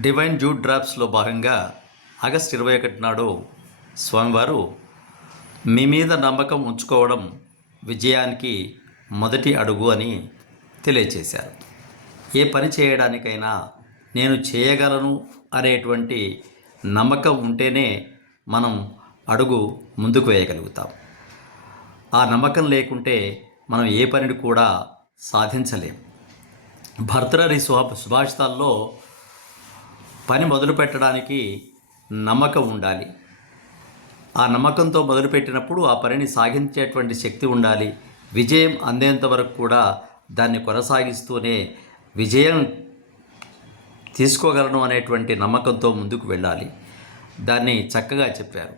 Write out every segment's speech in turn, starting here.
Divine Jude డ్రాప్స్లో భాగంగా August ఇరవై ఒకటి నాడు స్వామివారు మీ మీద నమ్మకం ఉంచుకోవడం విజయానికి మొదటి అడుగు అని తెలియచేశారు. ఏ పని చేయడానికైనా నేను చేయగలను అనేటువంటి నమ్మకం ఉంటేనే మనం అడుగు ముందుకు వేయగలుగుతాం. ఆ నమ్మకం లేకుంటే మనం ఏ పనిని కూడా సాధించలేం. భర్తృహరి శుభ సుభాషితాల్లో పని మొదలు పెట్టడానికి నమ్మకం ఉండాలి. ఆ నమ్మకంతో మొదలుపెట్టినప్పుడు ఆ పనిని సాగించేటువంటి శక్తి ఉండాలి. విజయం అందేంత వరకు కూడా దాన్ని కొనసాగిస్తూనే విజయం తీసుకోగలను అనేటువంటి నమ్మకంతో ముందుకు వెళ్ళాలి. దాన్ని చక్కగా చెప్పారు.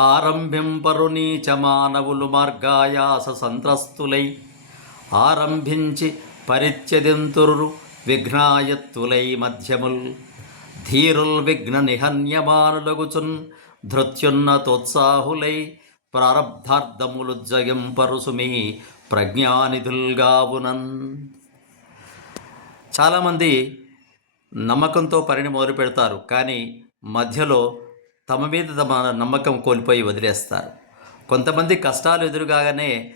ఆరంభింపరు నీచ మానవులు మార్గాయాస సంత్రస్తులై ఆరంభించి పరిత్యదింతురు విఘ్నాయత్తులై మధ్యముల్. ధీరుల్ విఘ్న నిహన్యమానులగుచున్ ధృత్యున్నతోత్సాహులై ప్రారబ్ధార్థములు జగింపరుసుమి ప్రజ్ఞానిధుల్గావునన్. చాలామంది నమ్మకంతో పనిని మొదలు పెడతారు కానీ మధ్యలో తమ మీద తమ నమ్మకం కోల్పోయి వదిలేస్తారు. కొంతమంది కష్టాలు ఎదురుగానే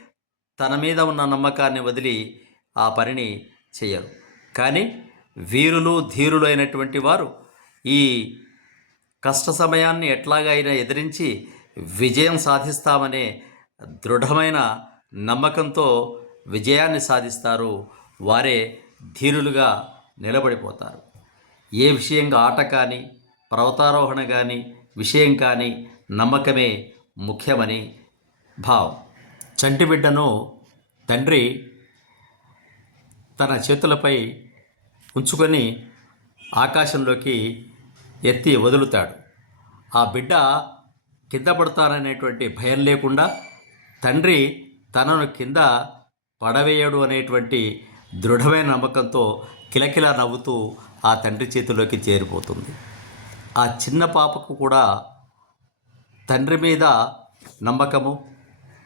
తన మీద ఉన్న నమ్మకాన్ని వదిలి ఆ పనిని చేయరు కానీ వీరులు ధీరులు అయినటువంటి వారు ఈ కష్ట సమయాన్ని ఎట్లాగైనా ఎదిరించి విజయం సాధిస్తామనే దృఢమైన నమ్మకంతో విజయాన్ని సాధిస్తారు. వారే ధీరులుగా నిలబడిపోతారు. ఏ విషయంగా ఆట కానీ పర్వతారోహణ కానీ విషయం కానీ నమ్మకమే ముఖ్యమని భావం. చంటి బిడ్డను తండ్రి తన చేతులపై ఉంచుకొని ఆకాశంలోకి ఎత్తి వదులుతాడు. ఆ బిడ్డ కింద పడతారనేటువంటి భయం లేకుండా తండ్రి తనను కింద పడవేయడు అనేటువంటి దృఢమైన నమ్మకంతో కిలకిలా నవ్వుతూ ఆ తండ్రి చేతిలోకి చేరిపోతుంది. ఆ చిన్న పాపకు కూడా తండ్రి మీద నమ్మకము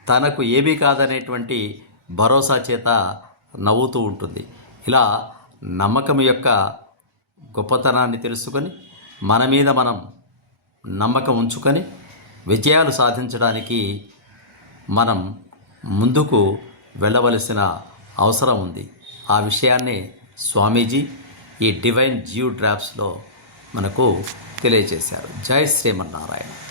తనకు ఏమీ కాదనేటువంటి భరోసా చేత నవ్వుతూ ఉంటుంది. ఇలా నమ్మకం యొక్క గొప్పతనాన్ని తెలుసుకొని మన మీద మనం నమ్మకం ఉంచుకొని విజయాలు సాధించడానికి మనం ముందుకు వెళ్ళవలసిన అవసరం ఉంది. ఆ విషయాన్ని స్వామీజీ ఈ డివైన్ జియో డ్రాప్స్లో మనకు తెలియజేశారు. జై శ్రీమన్నారాయణ.